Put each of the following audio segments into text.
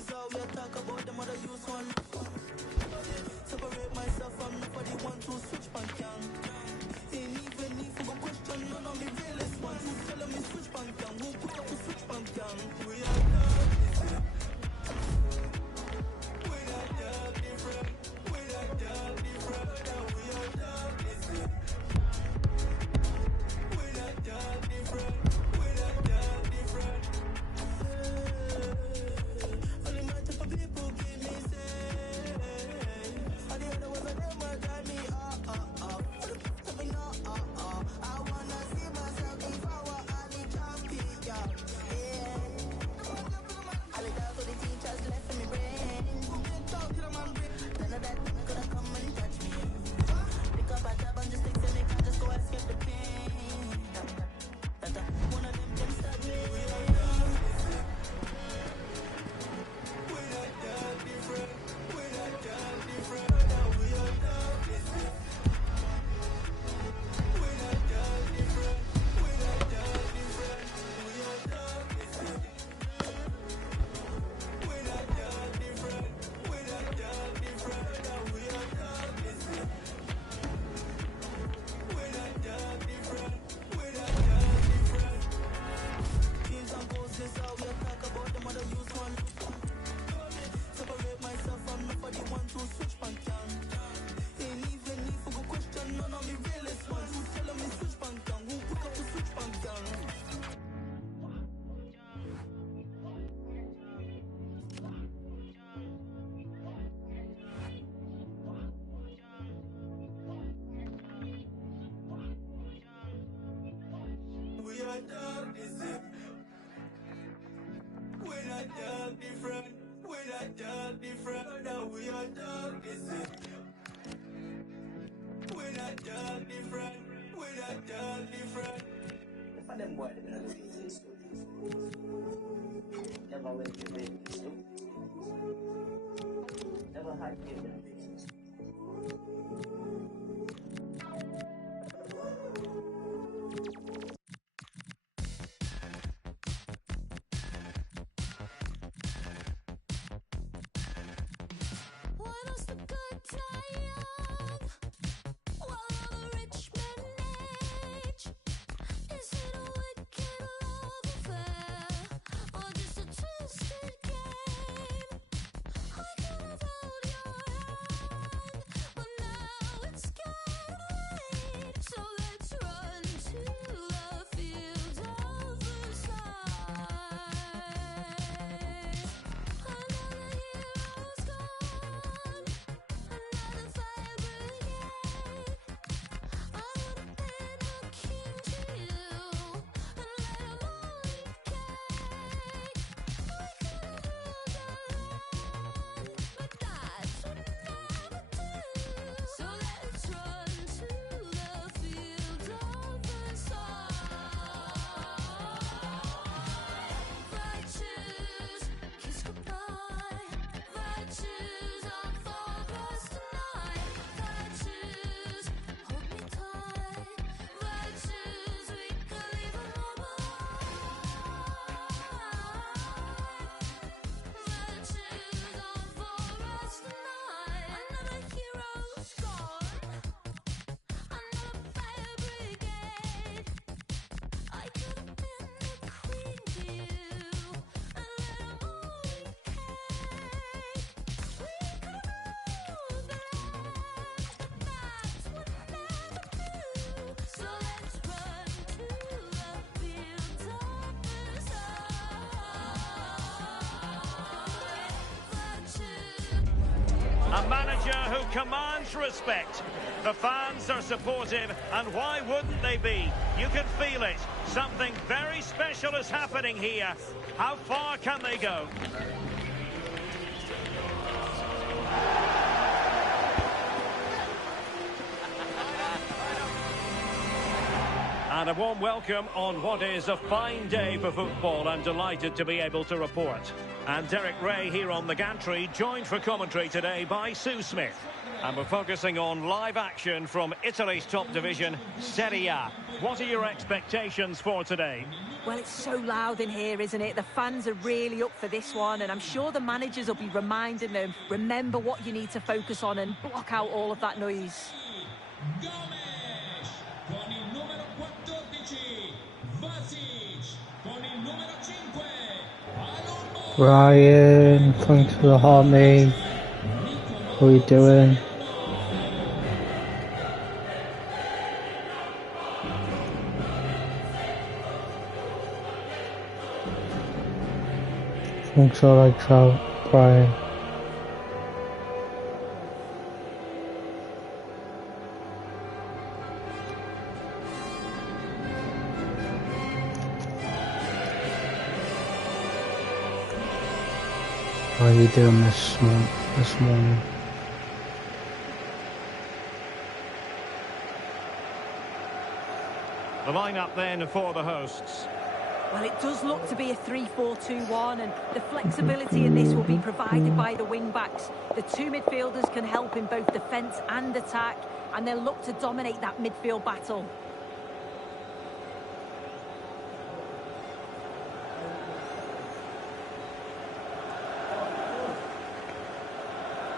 this how we talk about them other use one. Separate myself from nobody want to switch bank gang. Ain't even need for a question, none of me realest ones who telling me switch bank gang. Who put up to switch bank gang? We are done, listen. We are done different. We are done different. We are done, listen. We are done different. We are done different. Only my type of people give me say. All the other ones of them will drive me up. Tell me no, I wanna see myself if I were Ali champion. Yeah. All the doubts of the teachers left in me brain. None of that could have come and touch me. Pick up a tab and just think that they can just go escape the pain. One of them can stop me. We're not done different. We're not done different. Now we are done different. We're not done different. We're not done different. We are done different. We're not done different. We're not done different. Now we are done different. We're not done different. We're not done different. Teams and goals, this how we talk about them other use one. Separate myself from nobody want to switch bank gang. Ain't even need for a question, none of me realest ones who telling me switch bank gang. Who put up to switch bank gang? We are done different. We're not done different. We're not done different. Now we are done different. We're not done different. We're not done different. If I them boy, they never feel this too. Never went to bed this too. Never had pain in the business. Why does the good die young while all the rich men age? Is it a wicked love affair or just a twisted game? I could have held your hand, but now it's getting late. So let's run to the fields of Versailles. Another hero's gone, another fire brigade. I would have been a king to you and let 'em all eat cake. We could have ruled the land, but that's what never do. So let's run to the fields of Versailles. Virtues, kiss goodbye. Virtues are for us tonight. Virtues, hold me tight. Virtues, we could leave 'em all behind. Virtues are for us tonight. Another hero's gone, another fire brigade. I could have been the queen to you and let 'em all eat cake. We could have ruled the land, but that's what never do. So let's run to the fields of Versailles. A manager who commands respect. The fans are supportive, and why wouldn't they be? You can feel it. Something very special is happening here. How far can they go? And a warm welcome on what is a fine day for football. I'm delighted to be able to report. And Derek Ray here on the gantry, joined for commentary today by Sue Smith. And we're focusing on live action from Italy's top division, Serie A. What are your expectations for today? Well, it's so loud in here, isn't it? The fans are really up for this one, and I'm sure the managers will be reminding them, remember what you need to focus on and block out all of that noise. Gomes con il numero 14, Vasic con il numero 5, Alonso. Ryan, thanks for the heart, mate. How are you doing? Thanks for likes out, Brian. How are you doing this morning? The lineup then for the hosts. Well, it does look to be a 3-4-2-1, and the flexibility in this will be provided by the wing-backs. The two midfielders can help in both defence and attack, and they'll look to dominate that midfield battle.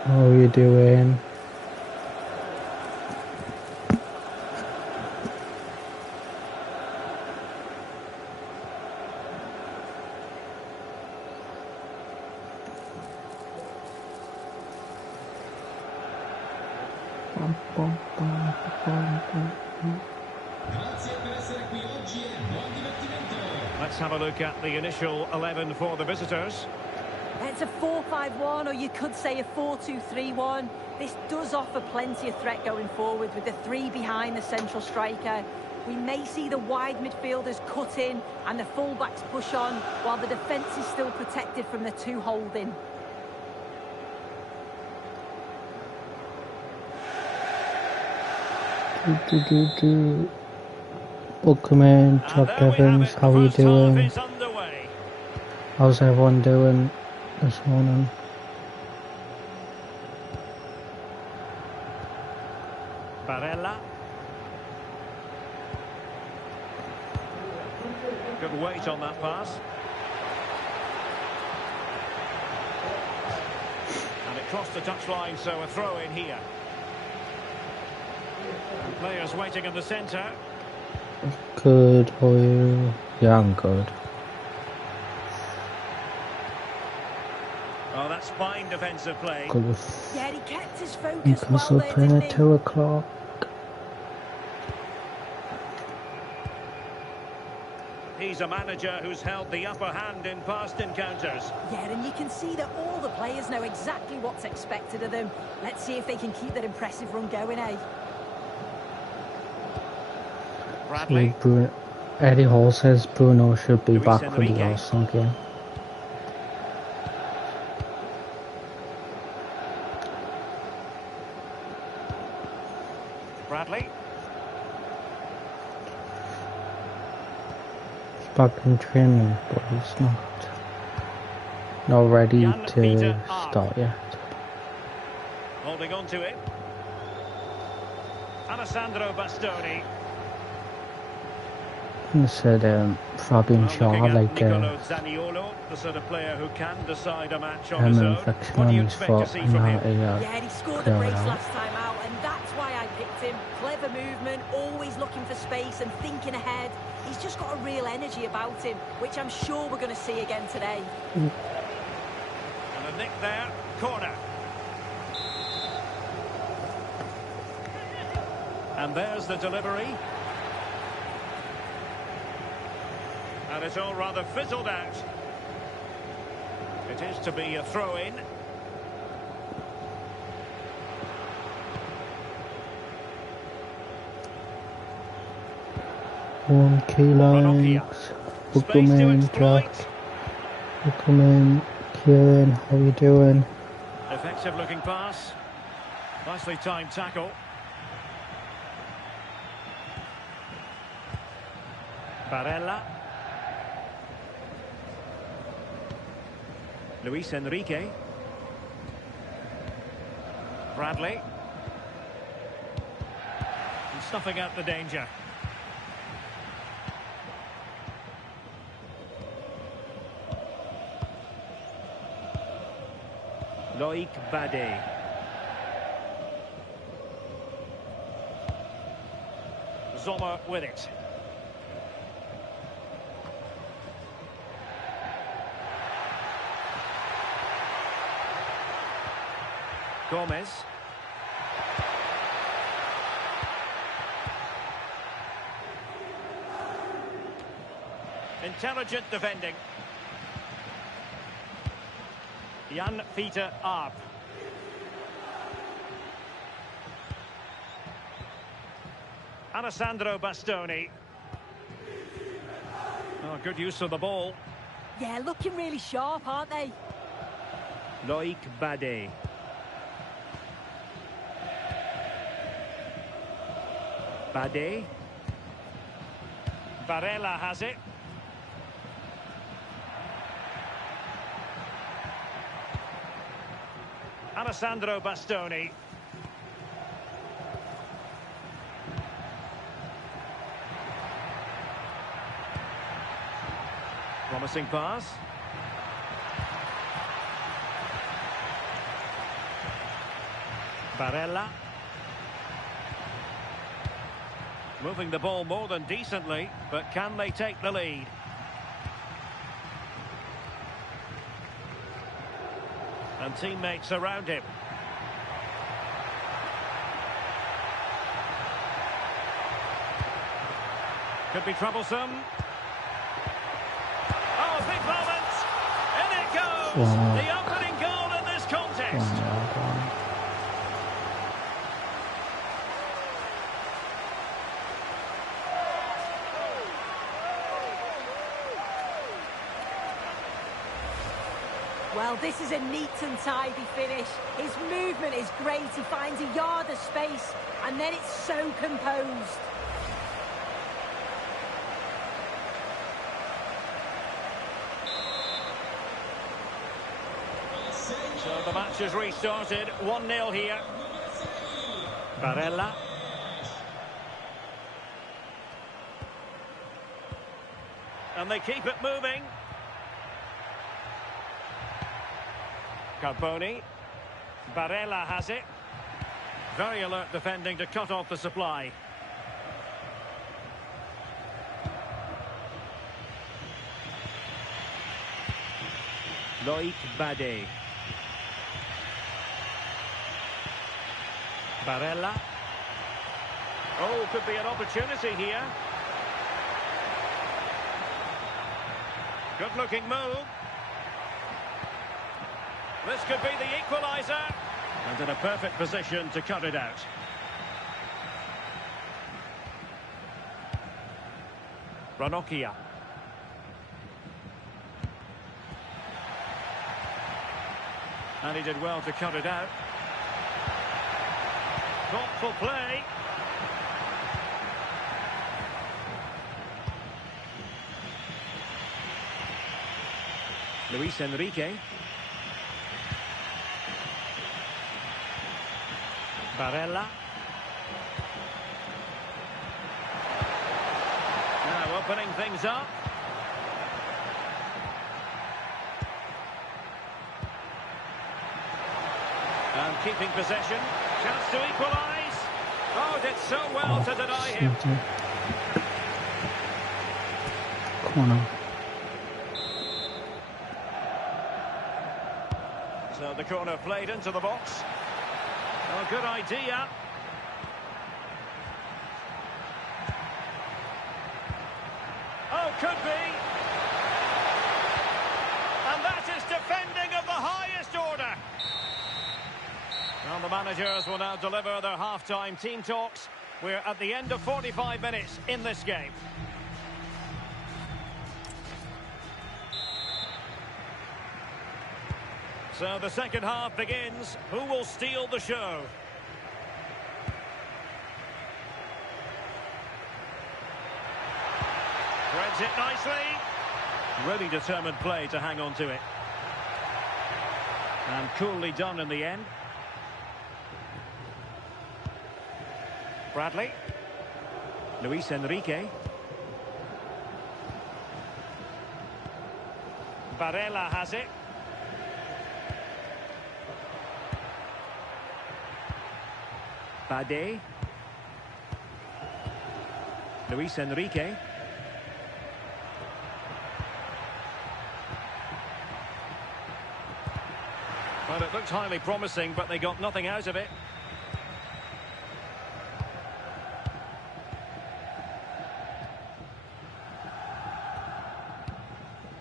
How are you doing? Grazie per essere qui oggi e buon divertimento. Let's have a look at the initial 11 for the visitors. It's a 4-5-1, or you could say a 4-2-3-1. This does offer plenty of threat going forward with the three behind the central striker. We may see the wide midfielders cut in and the full-backs push on, while the defence is still protected from the two holding. Welcome in, Chuck Evans. How are you doing? How's everyone doing this morning? Barella. Good weight on that pass. And it crossed the touchline, so a throw in here. And players waiting in the centre. Good, how are you? Yeah, I'm good. Oh, that's fine defensive play. Good. Yeah, he kept his focus Newcastle well there, playing didn't at he? 2 o'clock. He's a manager who's held the upper hand in past encounters. Yeah, and you can see that all the players know exactly what's expected of them. Let's see if they can keep that impressive run going, eh? Bradley. Eddie Hall says Bruno should be Luis back for Enrique. the Arsenal game. Bradley. He's back in training, but he's not ready Jan to Peter Aert. start yet. Holding on to it. Alessandro Bastoni. I said Fabian Shaw, Looking at like Nicolo Zaniolo, the sort of player who can decide a match on him his and own. infection What do on you his expect to foot see and from that him? Yeah, he scored the clear brace out. last time out, and that's why I picked him. Clever movement, always looking for space and thinking ahead. He's just got a real energy about him, which I'm sure we're going to see again today. And a nick there, corner. And there's the delivery. And it's all rather fizzled out. It is to be a throw-in. One key Ranocchia. likes. Space Welcome to in, exploit. Jack. Welcome in, Kieran. How you doing? Effective looking pass. Nicely timed tackle. Barella. Luis Enrique. Bradley. And snuffing out the danger. Loic Bade. Sommer with it. Gomez. Intelligent defending. Jan Peter Arp. Alessandro Bastoni. Oh, good use of the ball. Yeah, looking really sharp, aren't they? Loic Bade. Bade. Barella has it. Alessandro Bastoni. Promising pass. Barella. Moving the ball more than decently, but can they take the lead? And teammates around him. Could be troublesome. Oh, big moment! In it goes! Wow. The opening goal in this contest. Well, this is a neat and tidy finish. His movement is great. He finds a yard of space, and then it's so composed. So the match has restarted. 1-0 here. Barella. And they keep it moving. Carboni. Barella has it. Very alert defending to cut off the supply. Loic Bade. Barella. Oh, could be an opportunity here. Good looking move. This could be the equaliser. And in a perfect position to cut it out. Ranocchia. And he did well to cut it out. Thoughtful play. Luis Enrique. Barella. Now opening things up. And keeping possession. Chance to equalise. Oh, did so well to deny him. Corner. So the corner played into the box. Oh, good idea. Oh, could be. And that is defending of the highest order. Well, the managers will now deliver their half-time team talks. We're at the end of 45 minutes in this game. So the second half begins. Who will steal the show? Threads it nicely. Really determined play to hang on to it. And coolly done in the end. Bradley. Luis Enrique. Barella has it. Bade. Luis Enrique. Well, it looked highly promising, but they got nothing out of it.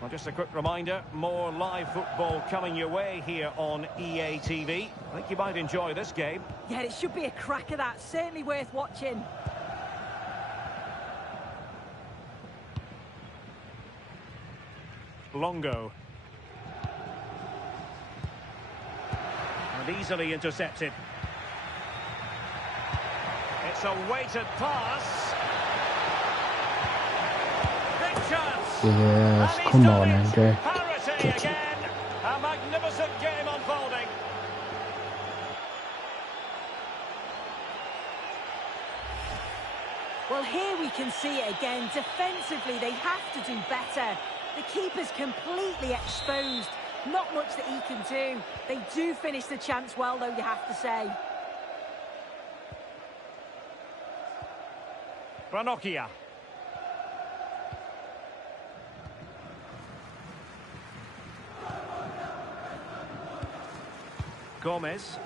Well, just a quick reminder, more live football coming your way here on EA TV. I think you might enjoy this game. Yeah, it should be a cracker, that. Certainly worth watching. Longo. And easily intercepted. It's a weighted pass. Big chance. Yes, And he's come done on, it. Andre. Parity Get it. again. A magnificent game unfolding. Well, here we can see it again. Defensively, they have to do better. The keeper's completely exposed. Not much that he can do. They do finish the chance well, though, you have to say. Ranocchia. Gomez.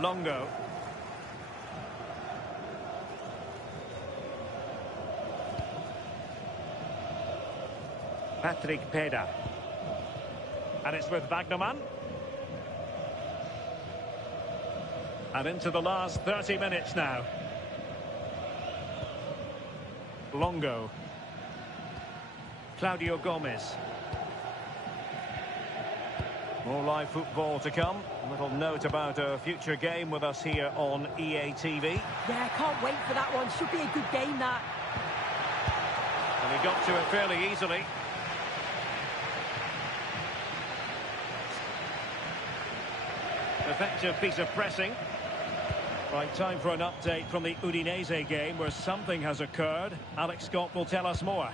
Longo. Patrick Peda. And it's with Wagnerman. And into the last 30 minutes now. Longo. Claudio Gomez. More live football to come. A little note about a future game with us here on EA TV. Yeah, can't wait for that one. Should be a good game, that. And he got to it fairly easily. Effective piece of pressing. Right, time for an update from the Udinese game where something has occurred. Alex Scott will tell us more.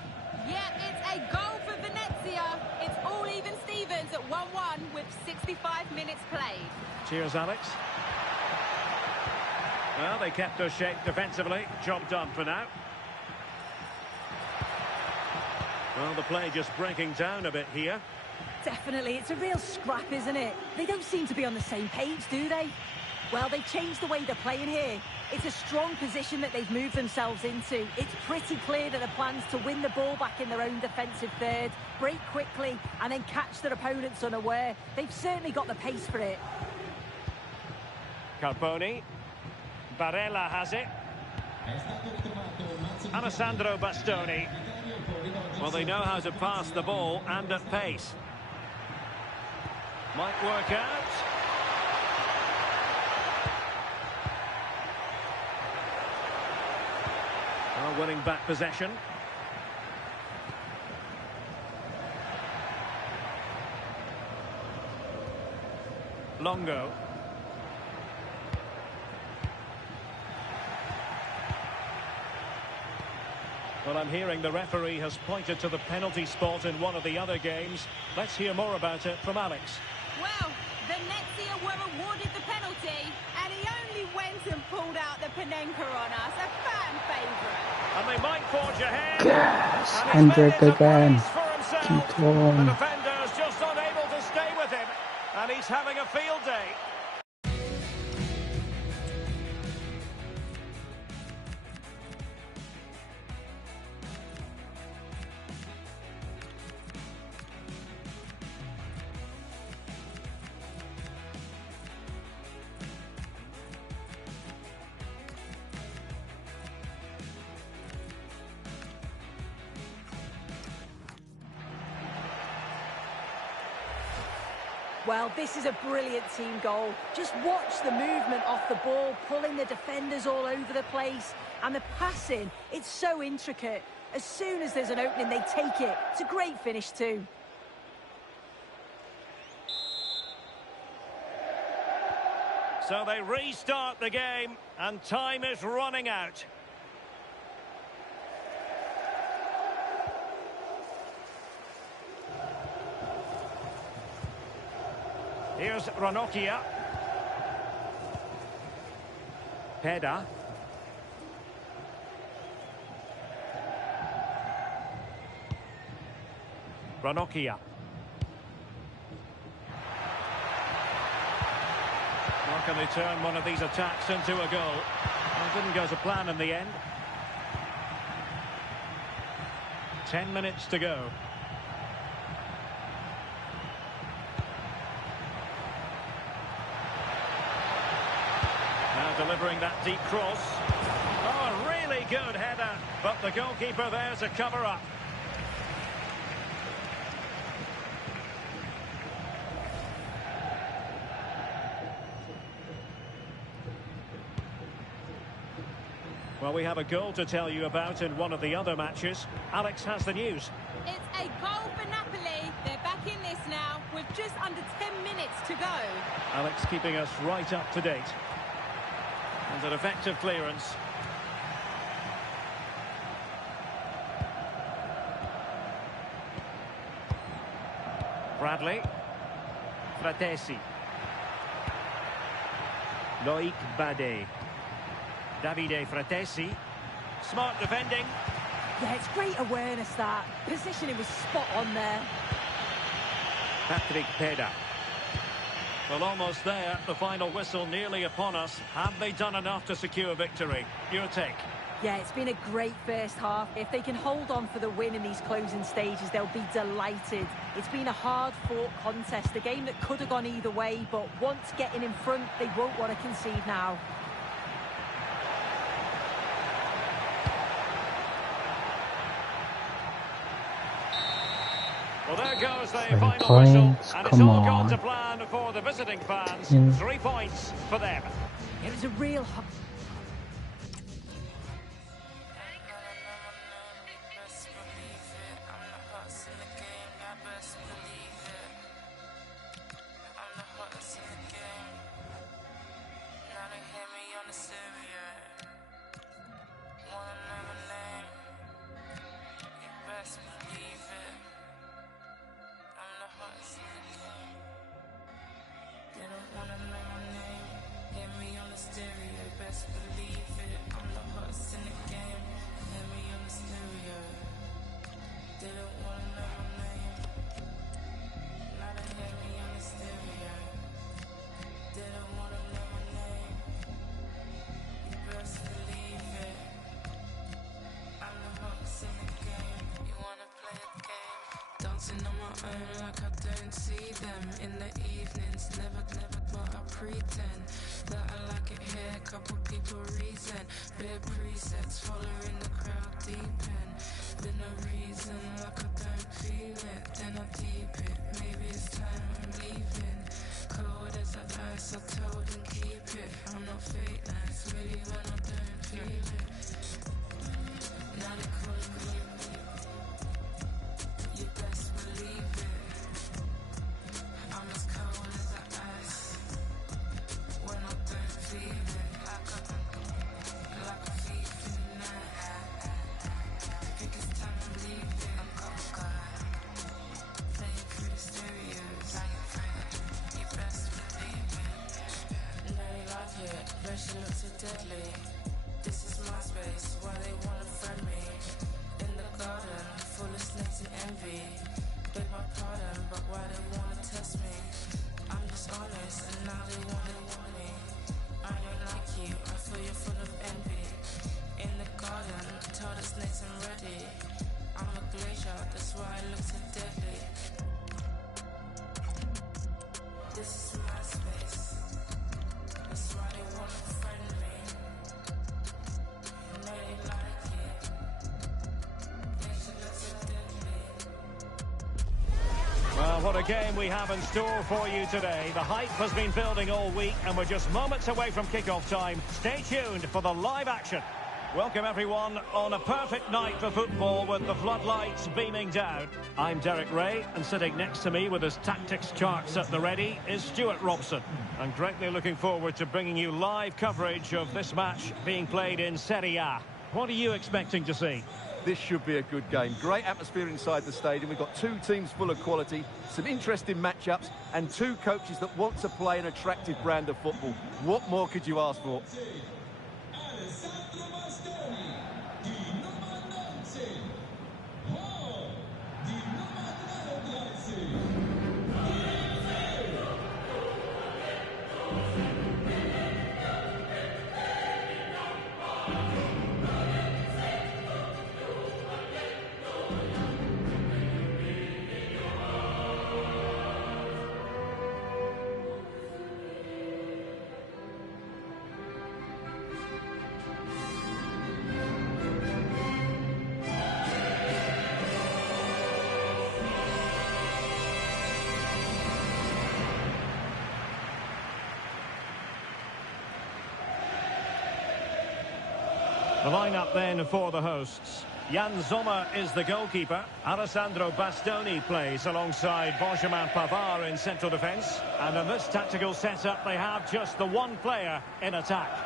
Yeah, it's a goal for Venezia. It's all even Stevens at 1-1 with 65 minutes played. Cheers, Alex. Well, they kept their shape defensively. Job done for now. Well, the play just breaking down a bit here. Definitely, it's a real scrap, isn't it? They don't seem to be on the same page, do they? Well, they've changed the way they're playing here. It's a strong position that they've moved themselves into. It's pretty clear that the plan's to win the ball back in their own defensive third, break quickly, and then catch their opponents unaware. They've certainly got the pace for it. Carboni. Barella has it. Alessandro Bastoni. Well, they know how to pass the ball and at pace. Might work out. Well, winning back possession. Longo. Well, I'm hearing the referee has pointed to the penalty spot in one of the other games. Let's hear more about it from Alex. Well, Venezia were awarded the penalty, and he only went and pulled out the Panenka on us, a fan favourite. And they might forge ahead. Yes, And he's Hendrick made it a again. brace for himself. Keep on. The defender's just unable to stay with him, and he's having a field day. Well, this is a brilliant team goal. Just watch the movement off the ball, pulling the defenders all over the place. And the passing, it's so intricate. As soon as there's an opening, they take it. It's a great finish too. So they restart the game, and time is running out. Here's Ranocchia. Peda. Ranocchia. How can they turn one of these attacks into a goal? Well, it didn't go to plan in the end. 10 minutes to go. Now delivering that deep cross. Oh, a really good header, but the goalkeeper there to cover up. Well, we have a goal to tell you about in one of the other matches. Alex has the news. It's a goal for Napoli. They're back in this now with just under 10 minutes to go. Alex keeping us right up to date. And an effective clearance. Bradley. Fratesi. Loic Bade. Davide Fratesi. Smart defending. Yeah, it's great awareness, that. Positioning was spot on there. Patrick Peda. Well, almost there. The final whistle nearly upon us. Have they done enough to secure victory? Your take? Yeah, it's been a great first half. If they can hold on for the win in these closing stages, they'll be delighted. It's been a hard-fought contest, a game that could have gone either way, but once getting in front, they won't want to concede now. Well, there goes the 3 final whistle, points, and it's come all gone on. to plan for the visiting fans. 3 points for them. It was a real... Dancing on my own like I don't see them in the evenings, never, but I pretend that I like it here, couple people reason, bare presets, following the crowd deep in, then no reason like I don't feel it, then I deep it, maybe it's time I'm leaving, cold as the ice, I told them keep it, I'm not fake nice, really when I don't feel it, now they calling me. You best believe it. I'm as cold as the ice when I don't feel it. Like a thief in the night. Think it's time I'm leaving. I'm cold, playing through the stereos. You best believe it. No, they like it. Version looks so deadly. This is my space. Why they wanna friend me? In the garden, full of snakes and envy. Beg my pardon, but why they wanna test me? I'm just honest, and now they want me. I don't like you, I feel you're full of envy. In the garden, tell the snakes I'm ready. I'm a glacier, that's why I look so deadly. This is my space. That's why they wanna friend me. I know they like it. Well, what a game we have in store for you today. The hype has been building all week, and we're just moments away from kickoff time. Stay tuned for the live action. Welcome, everyone, on a perfect night for football with the floodlights beaming down. I'm Derek Ray, and sitting next to me with his tactics charts at the ready is Stuart Robson. I'm greatly looking forward to bringing you live coverage of this match being played in Serie A. What are you expecting to see? This should be a good game. Great atmosphere inside the stadium. We've got 2 teams full of quality, some interesting matchups, and 2 coaches that want to play an attractive brand of football. What more could you ask for? The lineup then for the hosts. Jan Sommer is the goalkeeper. Alessandro Bastoni plays alongside Benjamin Pavard in central defence. And in this tactical setup, they have just the one player in attack.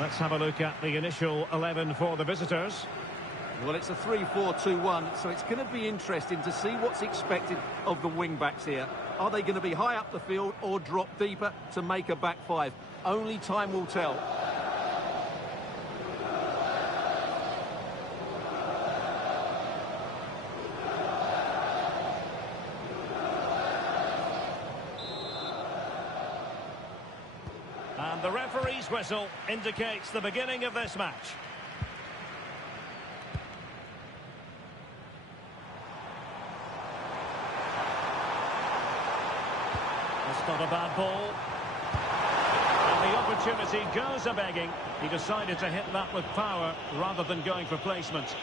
Let's have a look at the initial 11 for the visitors. Well, it's a 3-4-2-1, so it's going to be interesting to see what's expected of the wing-backs here. Are they going to be high up the field or drop deeper to make a back five? Only time will tell. And the referee's whistle indicates the beginning of this match. That's not a bad ball. And the opportunity goes a-begging. He decided to hit that with power rather than going for placement.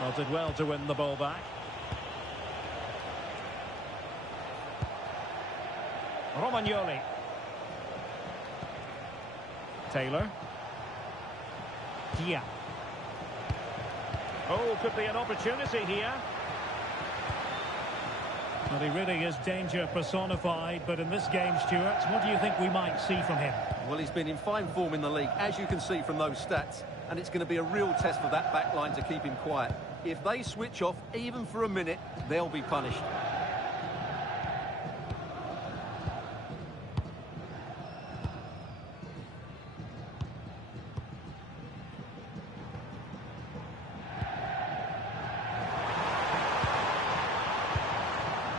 Well, did well to win the ball back. Romagnoli. Taylor. Dia. Oh, could be an opportunity here. Well, he really is danger personified, but in this game, Stuart, what do you think we might see from him? Well, he's been in fine form in the league, as you can see from those stats, and it's going to be a real test for that back line to keep him quiet. If they switch off, even for a minute, they'll be punished.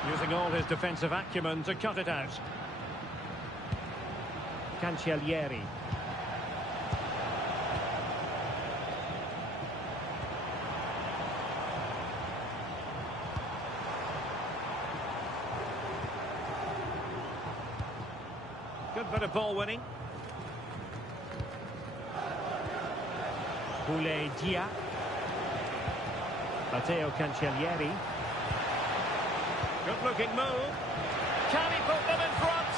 Using all his defensive acumen to cut it out. Cancellieri. Good bit of ball winning. Boulay Dia. Matteo Cancellieri. Good looking move. Can he put them in front?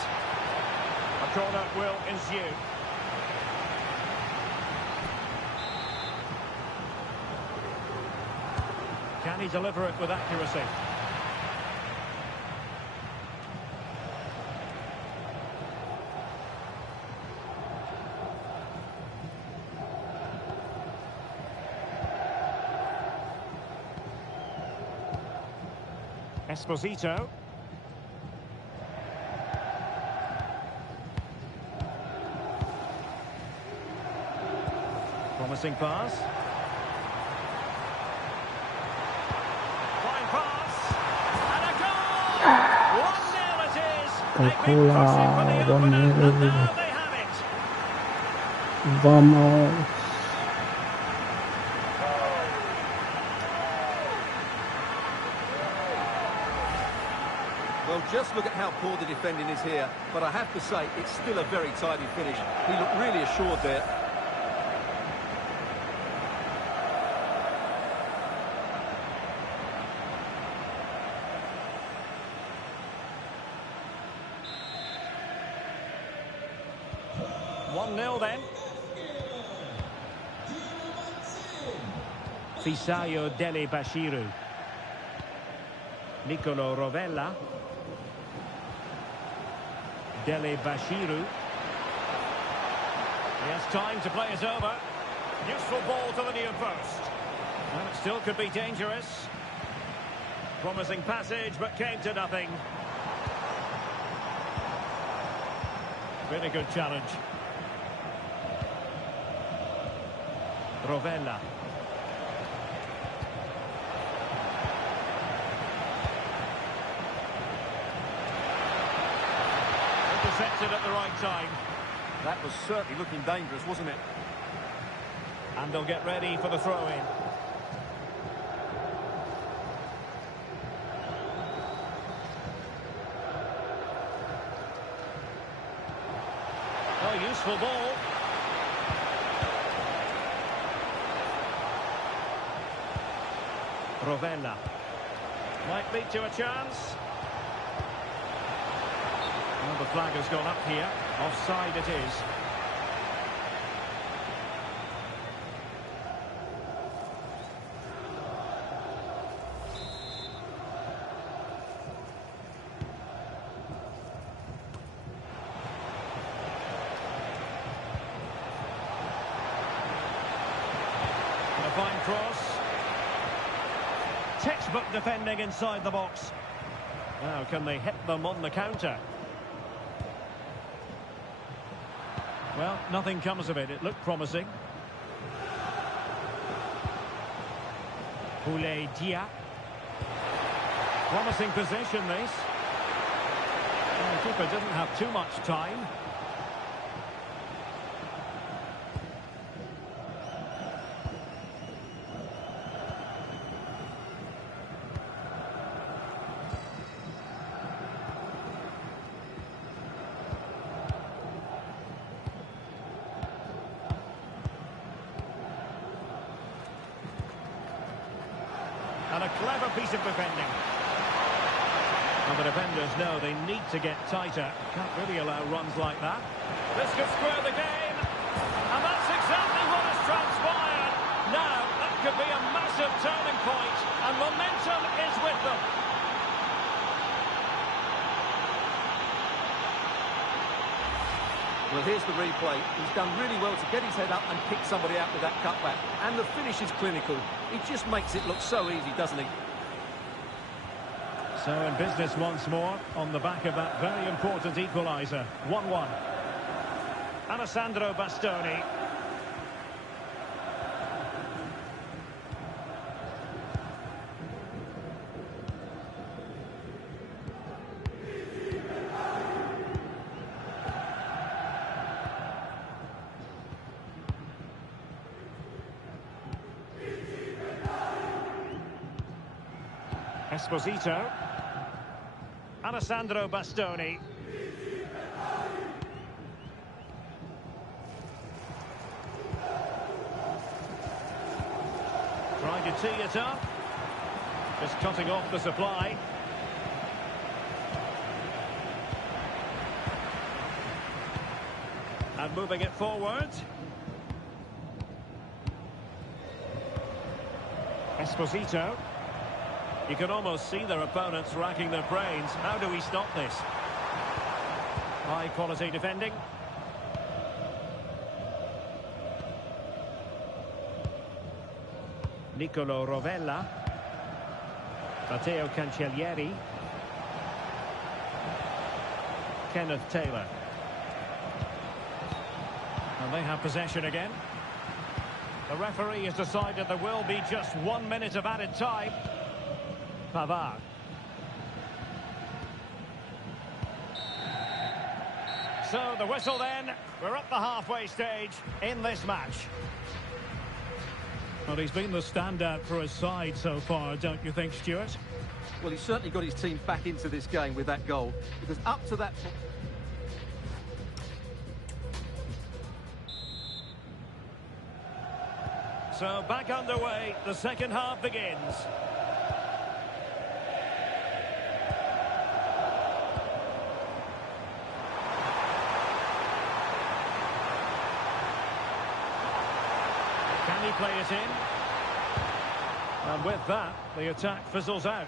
A corner will ensue. Can he deliver it with accuracy? Esposito. Promising pass. Fine pass. And a goal! 1-0 it is. They've been pushing for the opener, and now they have it. Vamos. Well, just look at how poor the defending is here. But I have to say, it's still a very tidy finish. He looked really assured there. Then. Fisayo Dele Bashiru. Nicolo Rovella. Dele Bashiru. He has time to play it over. Useful ball to the near post. And it still could be dangerous. Promising passage, but came to nothing. Really good challenge. Rovella. intercepted at the right time. That was certainly looking dangerous, wasn't it? And they'll get ready for the throw-in. Oh, useful ball. Rovella. Might lead to a chance. Well, the flag has gone up here. Offside it is. And a fine cross. Textbook defending inside the box. Now, can they hit them on the counter? Well, nothing comes of it. It looked promising. Boulaye Dia. Promising position, this. The keeper didn't have too much time. And a clever piece of defending. Well, the defenders know they need to get tighter. Can't really allow runs like that. This could square the game. And that's exactly what has transpired. Now, that could be a massive turning point. And momentum is with them. Well, here's the replay. He's done really well to get his head up and pick somebody out with that cutback. And the finish is clinical. He just makes it look so easy, doesn't he? So in business once more, on the back of that very important equaliser. 1-1. Alessandro Bastoni. Esposito. Alessandro Bastoni. Trying to tee it up. Just cutting off the supply. And moving it forward. Esposito. You can almost see their opponents racking their brains. How do we stop this? High quality defending. Nicolo Rovella. Matteo Cancellieri. Kenneth Taylor. And they have possession again. The referee has decided there will be just 1 minute of added time. Pavard. So the whistle then. We're at the halfway stage in this match. Well, he's been the standout for his side so far, don't you think, Stuart? Well, he's certainly got his team back into this game with that goal. Because up to that point... So back underway, the second half begins. Can he play it in? And with that, the attack fizzles out.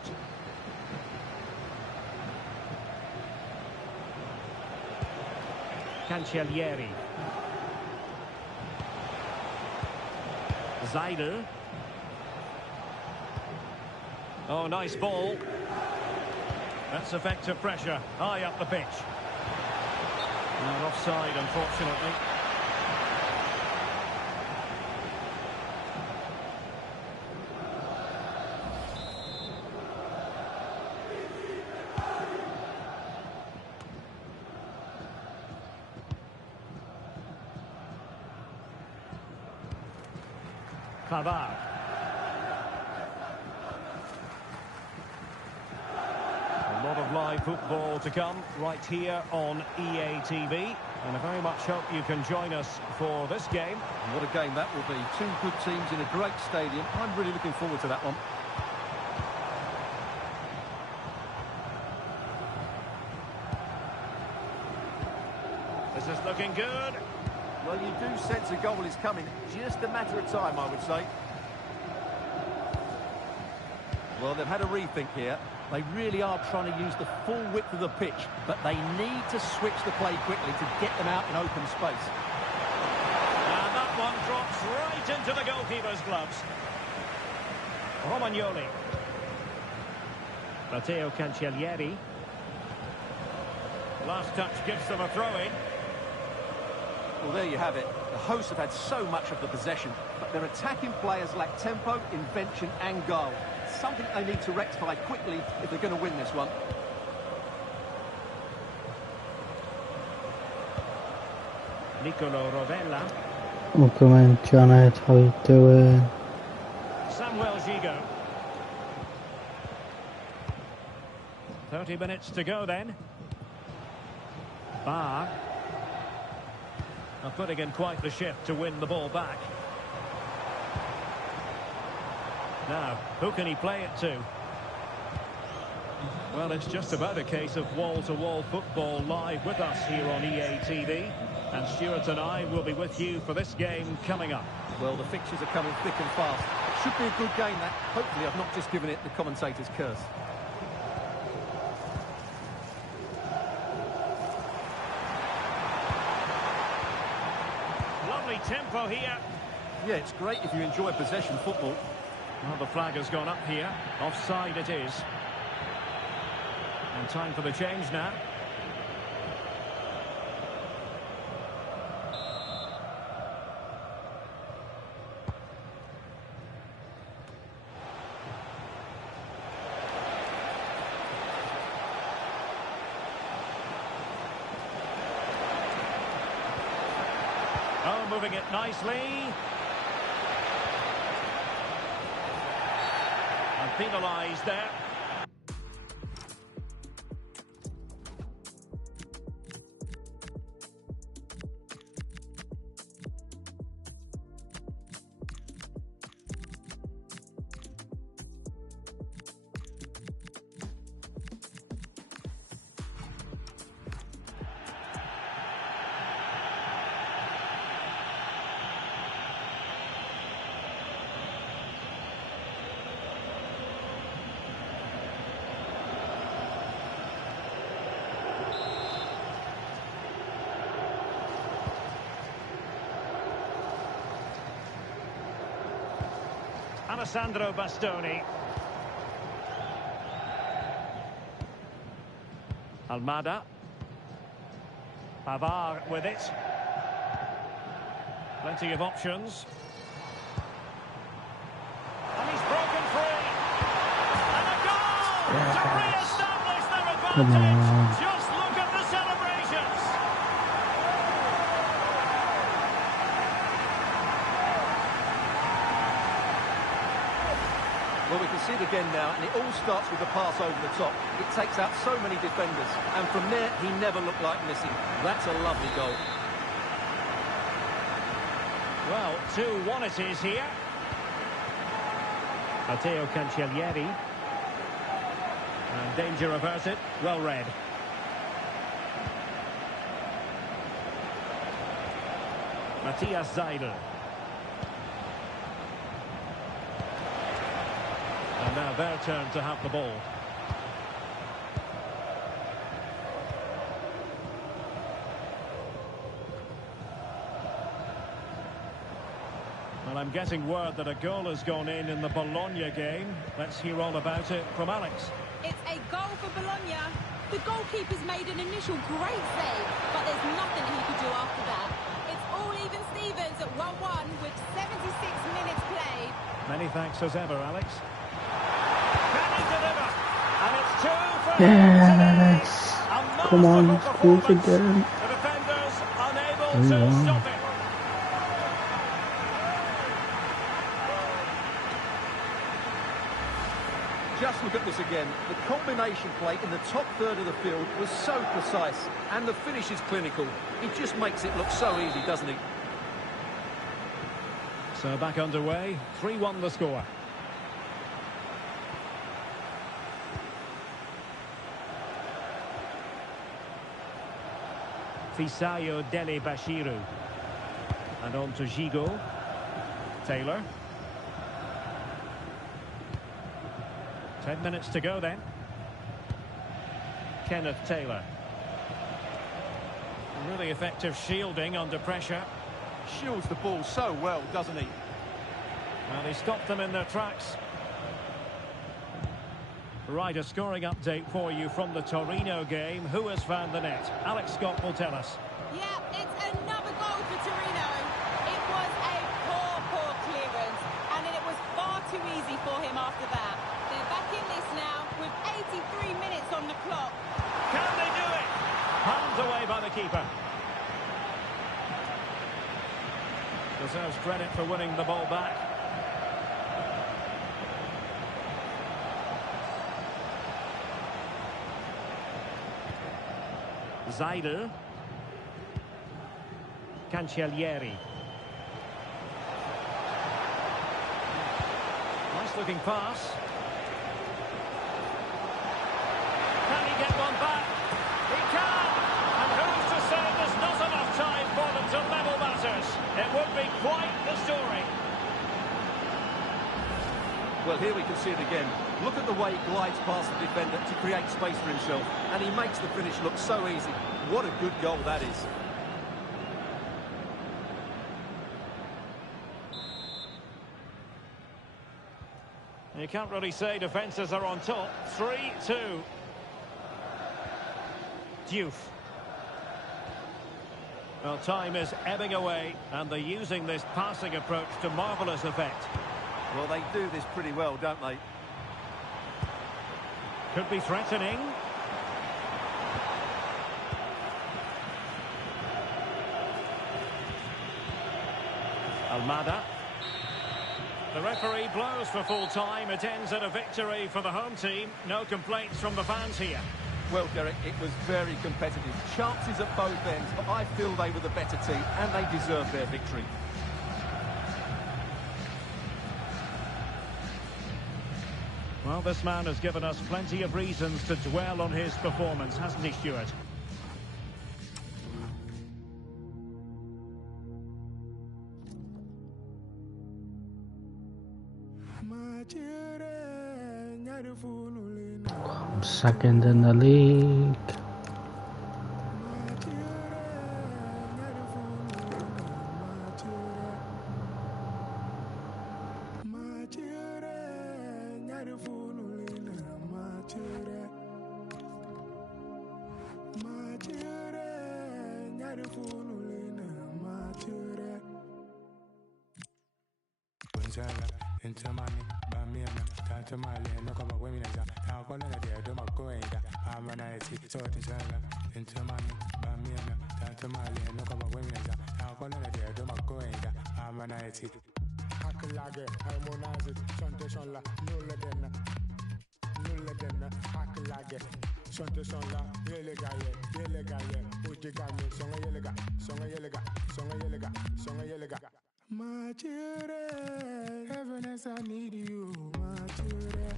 Cancellieri. Zaidel. Oh, nice ball. That's effective pressure. High up the pitch. And offside, unfortunately. Pavard. A lot of live football to come right here on EA TV. And I very much hope you can join us for this game. What a game that will be. Two good teams in a great stadium. I'm really looking forward to that one. This is looking good. Well, you do sense a goal is coming. Just a matter of time, I would say. Well, they've had a rethink here. They really are trying to use the full width of the pitch, but they need to switch the play quickly to get them out in open space. And that one drops right into the goalkeeper's gloves. Romagnoli. Matteo Cancellieri. Last touch gives them a throw-in. Well, there you have it. The hosts have had so much of the possession, but their attacking players lack tempo, invention and goal. Something they need to rectify quickly if they're going to win this one. Nicolo Rovella. Welcome in, Janet. How you doing? Samuel Gigo. 30 minutes to go then. Bar. Are putting in quite the shift to win the ball back. Now, who can he play it to? Well, it's just about a case of wall-to-wall football live with us here on EA TV. And Stuart and I will be with you for this game coming up. Well, the fixtures are coming thick and fast. It should be a good game, that. Hopefully I've not just given it the commentator's curse. Lovely tempo here. Yeah, it's great if you enjoy possession football. Well, the flag has gone up here. Offside it is. And time for the change now. Oh, moving it nicely. And penalised there. Alessandro Bastoni. Almada. Pavard with it. Plenty of options. And he's broken free. And a goal to re-establish their advantage. Come on. Just look at the celebrations. Well, we can see it again now, and it all starts with the pass over the top. It takes out so many defenders, and from there, he never looked like missing. That's a lovely goal. Well, 2-1 it is here. Matteo Cancellieri. And danger averted. Well read. Matthias Seidel. And now their turn to have the ball. Well, I'm getting word that a goal has gone in the Bologna game. Let's hear all about it from Alex. It's a goal for Bologna. The goalkeeper's made an initial great save, but there's nothing he could do after that. It's all even Stevens at 1-1 with 76 minutes played. Many thanks as ever, Alex. Can he deliver? And it's 2 for Yes! today. Come on, masterful score performance. again. The defenders unable to stop it. this again. The combination play in the top third of the field was so precise, and the finish is clinical. He just makes it look so easy, doesn't he? So back underway, 3-1 the score. Fisayo Dele Bashiru. And on to Gigo. Taylor. 10 minutes to go then. Kenneth Taylor. Really effective shielding under pressure. Shields the ball so well, doesn't he? Well, he stopped them in their tracks. Right, a scoring update for you from the Torino game. Who has found the net? Alex Scott will tell us. Yeah, it's another goal for Torino. It was a poor clearance, and then it was far too easy for him after that. They're back in this now with 83 minutes on the clock. Can they do it? Hands away by the keeper. Deserves credit for winning the ball back. Zaidel. Cancellieri. Nice looking pass. Can he get one back? He can! And who's to say there's not enough time for them to level matters? It would be quite the story. Well, here we can see it again. Look at the way he glides past the defender to create space for himself, and he makes the finish look so easy. What a good goal that is. You can't really say defences are on top. 3-2. Diouf. Well, time is ebbing away, and they're using this passing approach to marvellous effect. Well, they do this pretty well, don't they? Could be threatening. Almada. The referee blows for full time. It ends at a victory for the home team. No complaints from the fans here. Well, Derek, it was very competitive. Chances at both ends, but I feel they were the better team, and they deserved their victory. Well, this man has given us plenty of reasons to dwell on his performance, hasn't he, Stuart? I'm second in the league. Heaviness, I need you, my children.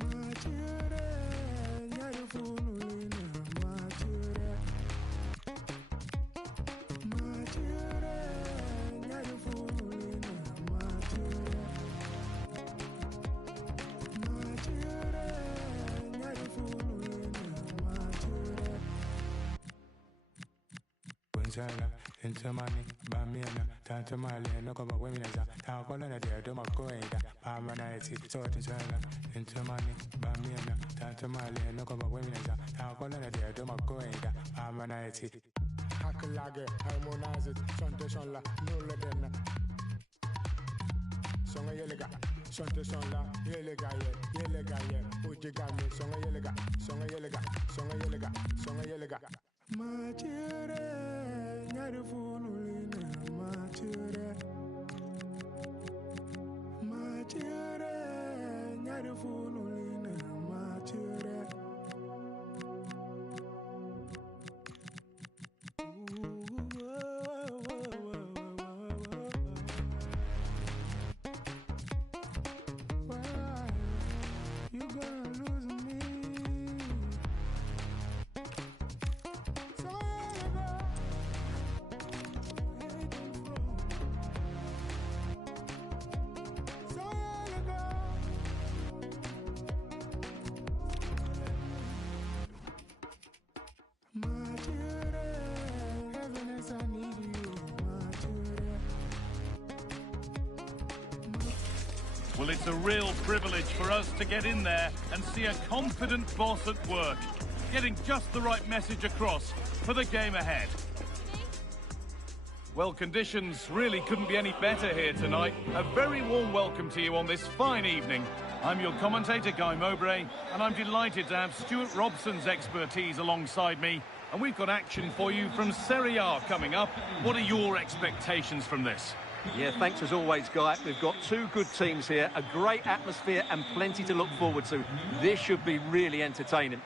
My children, you're the fool, my children. My children, you're the fool, my children. My children, you're the fool, my children. Into money, Bamiana, Tanta Mali, no cover women as a Tacolana, the Domacoida, Pamanite, sort of into money, Bamiana, Tanta Mali, no cover women as a Tacolana, the Domacoida, Pamanite. Hakalage, harmonize it, Santosonla, no ledena. Songa Yelega, Santosonla, Yelega, Ujigami, Songa Yelega, Songa Yelega, Songa Yelega, Songa Yelega. My children, you're the fool, my children. My children, Well, it's a real privilege for us to get in there and see a confident boss at work, getting just the right message across for the game ahead. Well, conditions really couldn't be any better here tonight. A very warm welcome to you on this fine evening. I'm your commentator, Guy Mowbray, and I'm delighted to have Stuart Robson's expertise alongside me. And we've got action for you from Serie A coming up. What are your expectations from this? Yeah, thanks as always, Guy. We've got two good teams here, a great atmosphere and plenty to look forward to. This should be really entertaining.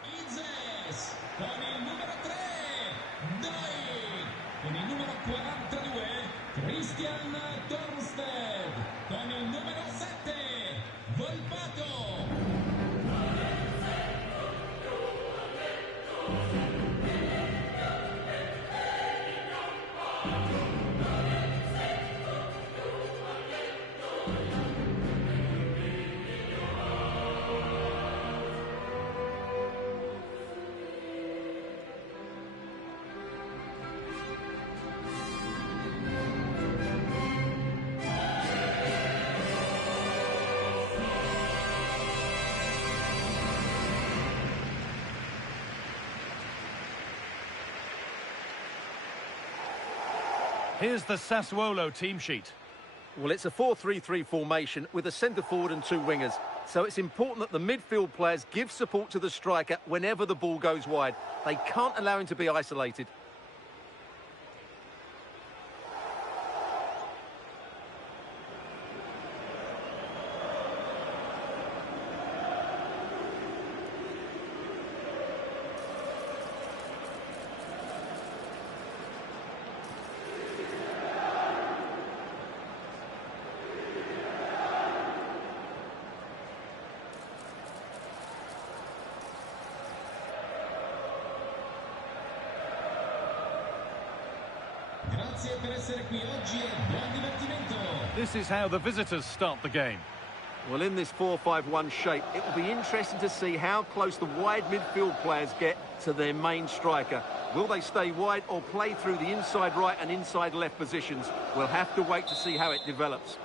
Here's the Sassuolo team sheet. Well, it's a 4-3-3 formation with a centre forward and two wingers. So it's important that the midfield players give support to the striker whenever the ball goes wide. They can't allow him to be isolated. This is how the visitors start the game. Well, in this 4-5-1 shape, it will be interesting to see how close the wide midfield players get to their main striker. Will they stay wide or play through the inside right and inside left positions? We'll have to wait to see how it develops.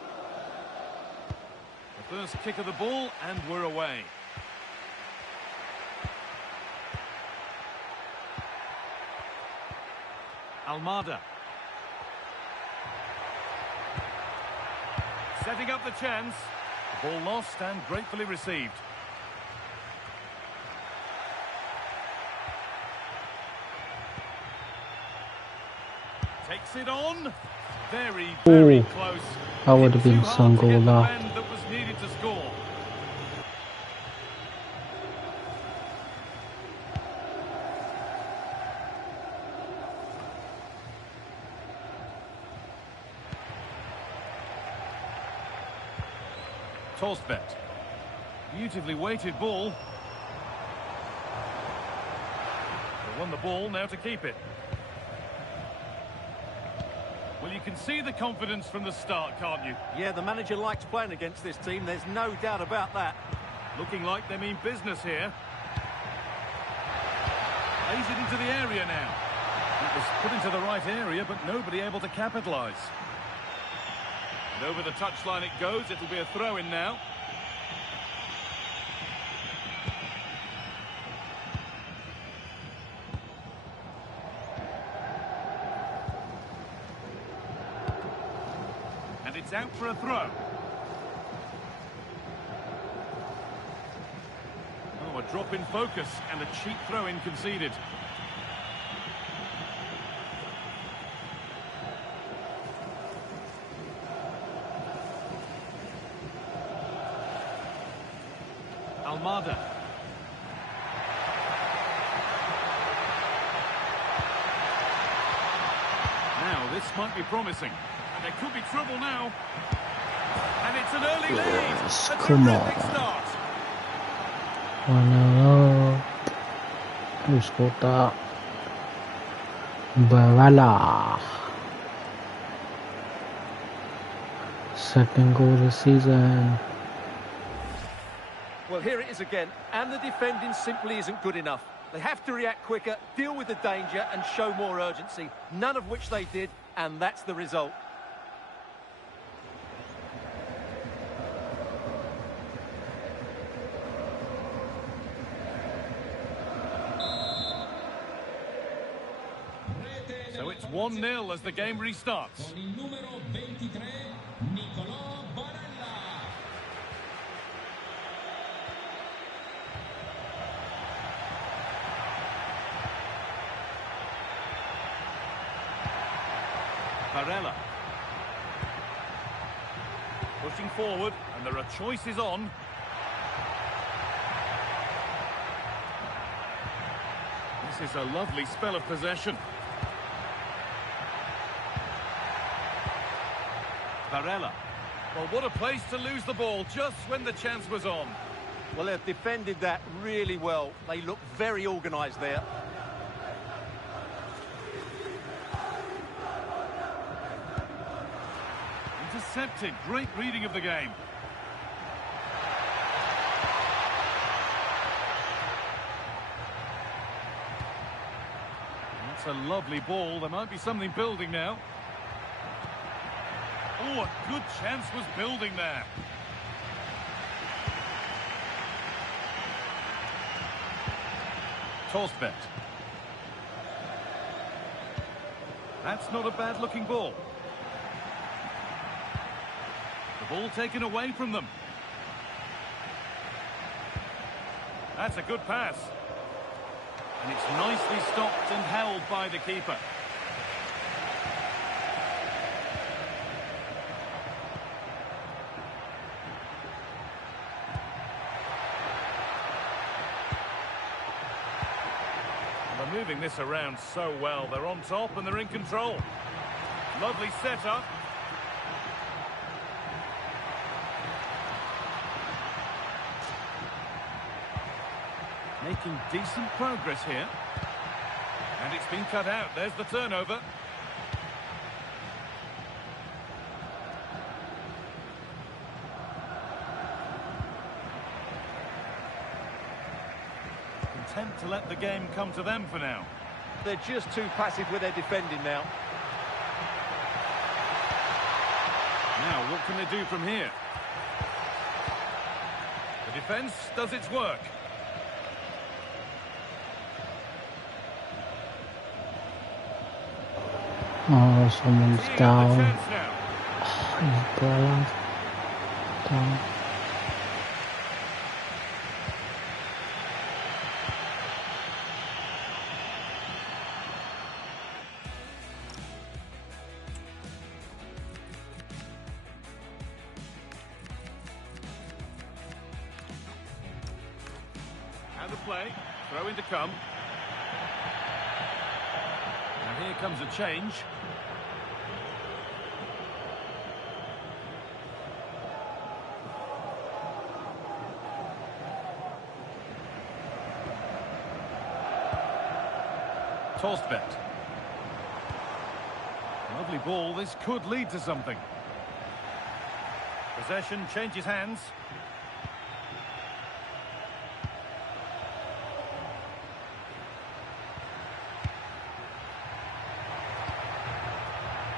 The first kick of the ball, and we're away. Almada. Setting up the chance. The ball lost and gratefully received. Takes it on. Very close. That would have been some goal that. That was needed to score. Torsbet. Beautifully weighted ball. They won the ball, now to keep it. Well, you can see the confidence from the start, can't you? Yeah, the manager likes playing against this team, there's no doubt about that. Looking like they mean business here. Plays it into the area now. It was put into the right area, but nobody able to capitalise. And over the touchline it goes. It'll be a throw-in now. And it's out for a throw. Oh, a drop in focus and a cheap throw-in conceded. Almada. Now, this might be promising. And there could be trouble now. And it's an early Yes, lead. come A on. terrific start. Oh no. Who scored that? Barella. Second goal of the season. Well, here it is again, and the defending simply isn't good enough. They have to react quicker, deal with the danger and show more urgency, none of which they did, and that's the result. So it's 1-0 as the game restarts. Con il numero 23, Nicolò Barella. Barella. Pushing forward, and there are choices on. This is a lovely spell of possession. Barella. Well, what a place to lose the ball just when the chance was on. Well, they've defended that really well. They look very organised there. Intercepted. Great reading of the game. That's a lovely ball. There might be something building now. Oh, a good chance was building there. Torsbet. That's not a bad-looking ball. The ball taken away from them. That's a good pass. And it's nicely stopped and held by the keeper. They're moving this around so well. They're on top and they're in control. Lovely setup. Making decent progress here. And it's been cut out. There's the turnover. Content to let the game come to them for now. They're just too passive with their defending now. Now, what can they do from here? The defence does its work. Oh, someone's Seeing the down. chance now. Oh, he's brilliant. Down. Out of play. Throw in to come. And here comes a change. Torsbet. Lovely ball. This could lead to something. Possession changes hands.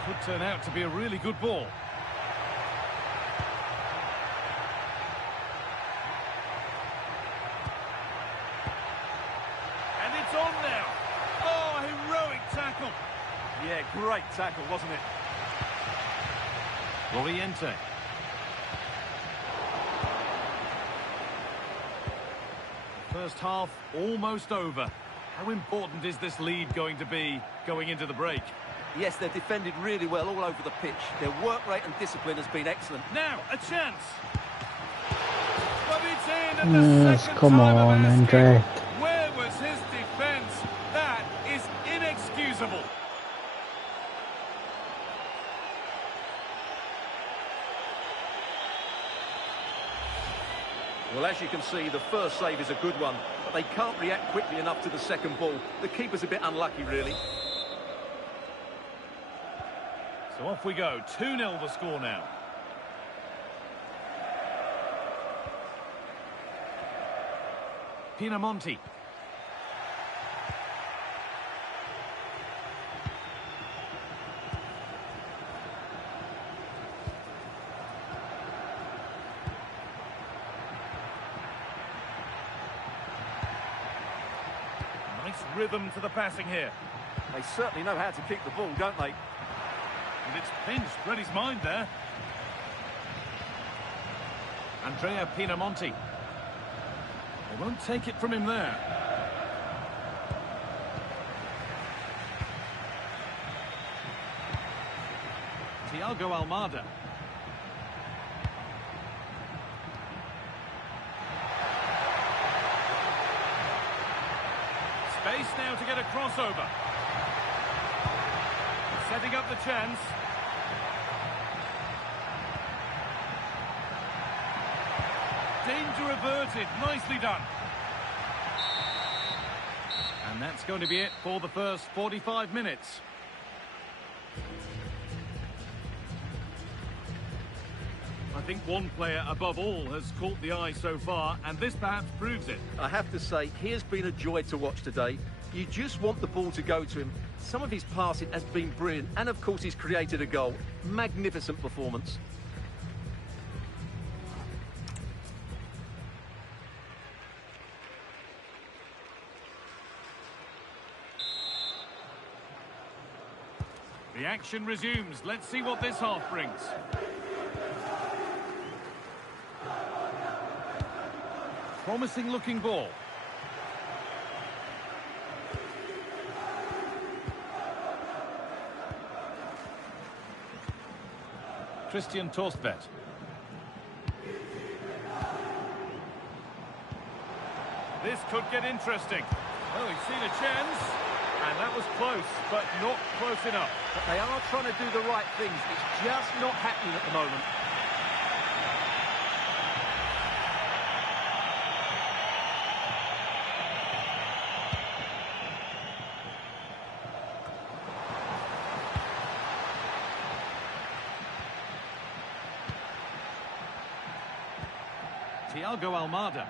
Could turn out to be a really good ball. And it's on now. Oh, heroic tackle. Yeah, great tackle, wasn't it? Loriente. First half almost over. How important is this lead going to be going into the break? Yes, they've defended really well all over the pitch. Their work rate and discipline has been excellent. Now, a chance. But it's in at the Yes, second come time of on, asking. Hendrik. Where was his defence? That is inexcusable. Well, as you can see, the first save is a good one, but they can't react quickly enough to the second ball. The keeper's a bit unlucky, really. So off we go. 2-0 the score now. Pinamonti. Nice rhythm to the passing here. They certainly know how to kick the ball, don't they? And it's pinched, read his mind there. Andrea Pinamonti. They won't take it from him there. Thiago Almada. Space now to get a crossover. Setting up the chance. Danger averted. Nicely done. And that's going to be it for the first 45 minutes. I think one player above all has caught the eye so far, and this perhaps proves it. I have to say, he has been a joy to watch today. You just want the ball to go to him. Some of his passing has been brilliant, and of course he's created a goal. Magnificent performance. The action resumes. Let's see what this half brings. Promising looking ball. Christian Torstvedt. This could get interesting. Well, he's seen a chance. And that was close, but not close enough. But they are trying to do the right things. It's just not happening at the moment. Thiago Almada.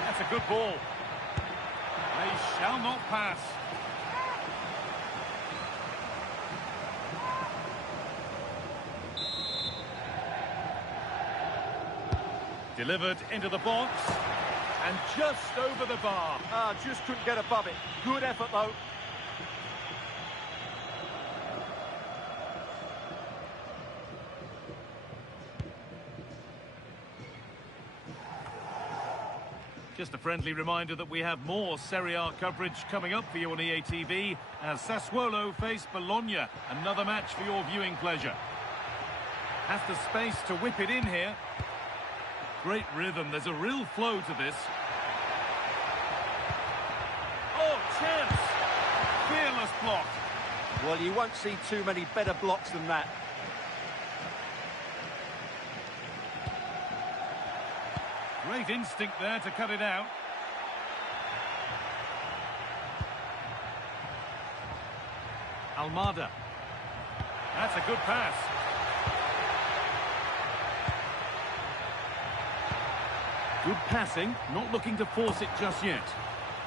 That's a good ball. They shall not pass. Delivered into the box. And just over the bar. Just couldn't get above it. Good effort, though. Just a friendly reminder that we have more Serie A coverage coming up for you on EA TV as Sassuolo face Bologna, another match for your viewing pleasure. Has the space to whip it in here. Great rhythm, there's a real flow to this. Oh, chance! Fearless block. Well, you won't see too many better blocks than that. Great instinct there to cut it out. Almada. That's a good pass. Good passing, not looking to force it just yet.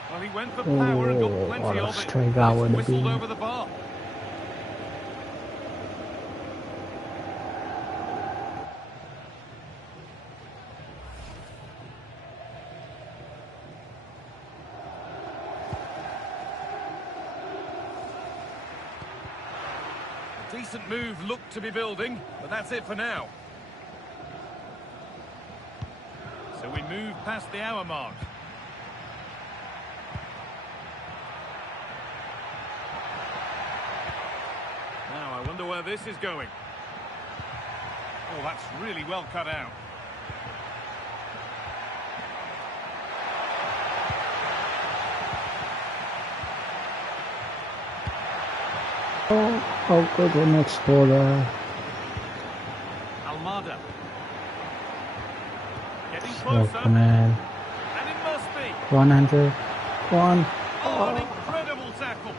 Well, he went for power and got plenty of it. It's whistled over the bar. Decent move looked to be building, but that's it for now. So we move past the hour mark. Now I wonder where this is going. Oh, that's really well cut out. Oh, good one, next ball there. Almada. Getting So, closer. come on. And it must be. 100. One. Oh, an incredible tackle.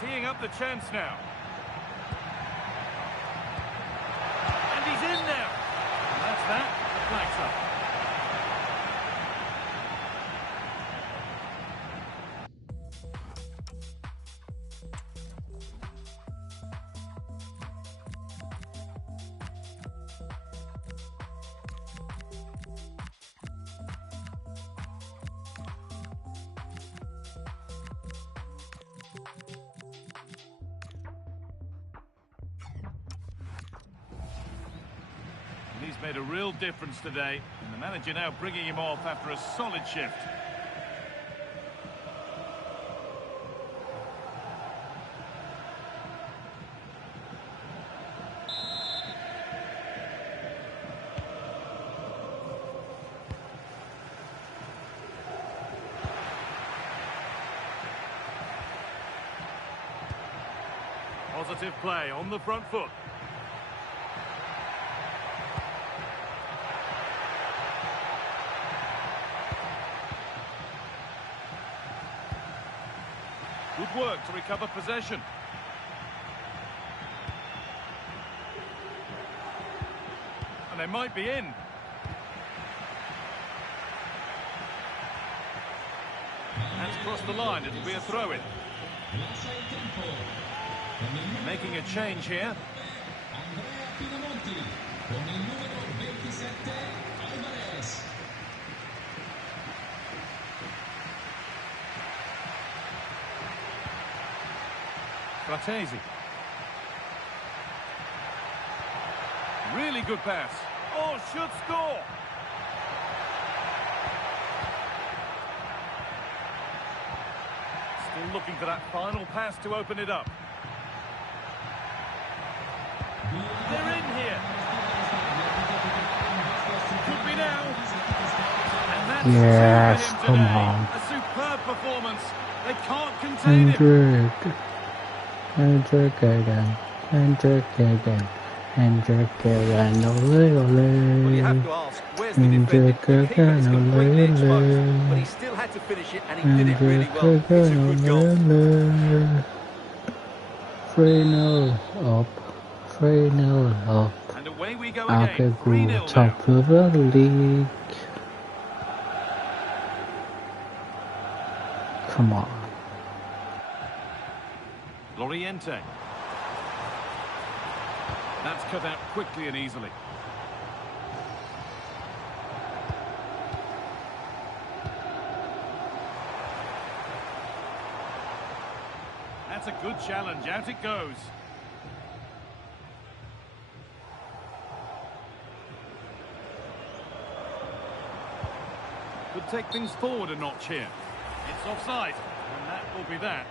Teeing up the chance now. And he's in now. And that's that. The flag's up. He's made a real difference today, and the manager now bringing him off after a solid shift. Positive play on the front foot. Good work to recover possession. And they might be in. That's crossed the line. It'll be a throw-in. Making a change here. Fratesi. Really good pass. Oh, should score. Still looking for that final pass to open it up. They're in here. Could be now. And that's Yes, for him come today. on. A superb performance. They can't contain him. Hendrick again. Hendrick again. Hendrick again. Ole, ole. Well, you have to ask, where's the defender? The keeper is completely exposed, but he still had to finish it, and he did it really well. It's a good goal. 3-0 up. 3-0 up. And away we go again. Agagu 3-0 top now. of the league. Come on. Loriente. That's cut out quickly and easily. That's a good challenge. Out it goes. Could take things forward a notch here. It's offside, and that will be that.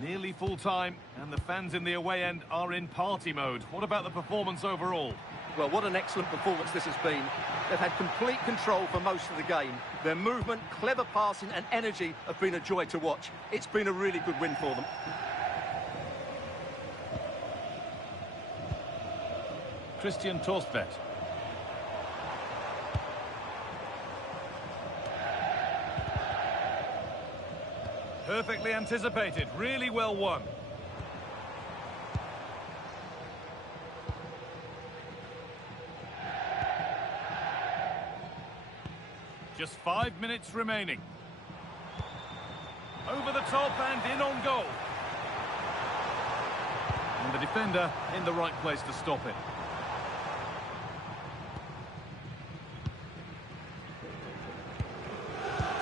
Nearly full time, and the fans in the away end are in party mode. What about the performance overall? Well, what an excellent performance this has been. They've had complete control for most of the game. Their movement, clever passing and energy have been a joy to watch. It's been a really good win for them. Christian Torstvedt. Perfectly anticipated, really well won. Just 5 minutes remaining. Over the top and in on goal. And the defender in the right place to stop it.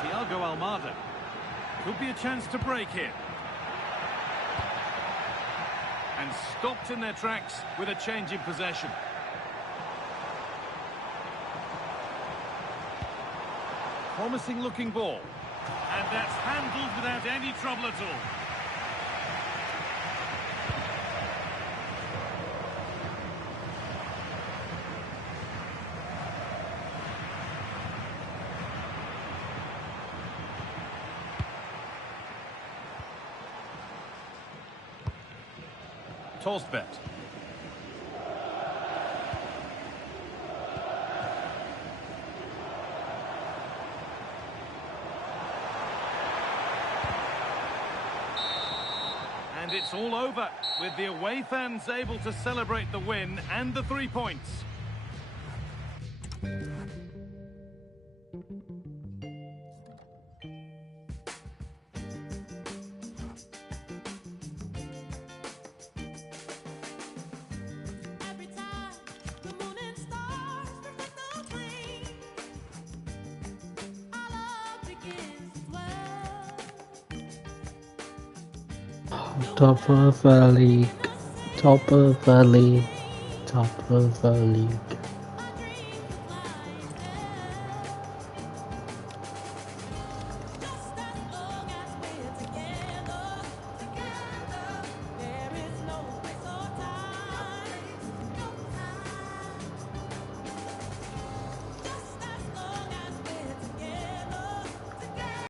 Thiago Almada. Could be a chance to break here. And stopped in their tracks with a change in possession. Promising looking ball. And that's handled without any trouble at all. Torstvedt. And it's all over, with the away fans able to celebrate the win and the 3 points. Every time the moon and stars reflect the flame, Top of the league. Top of the league. Top of the league.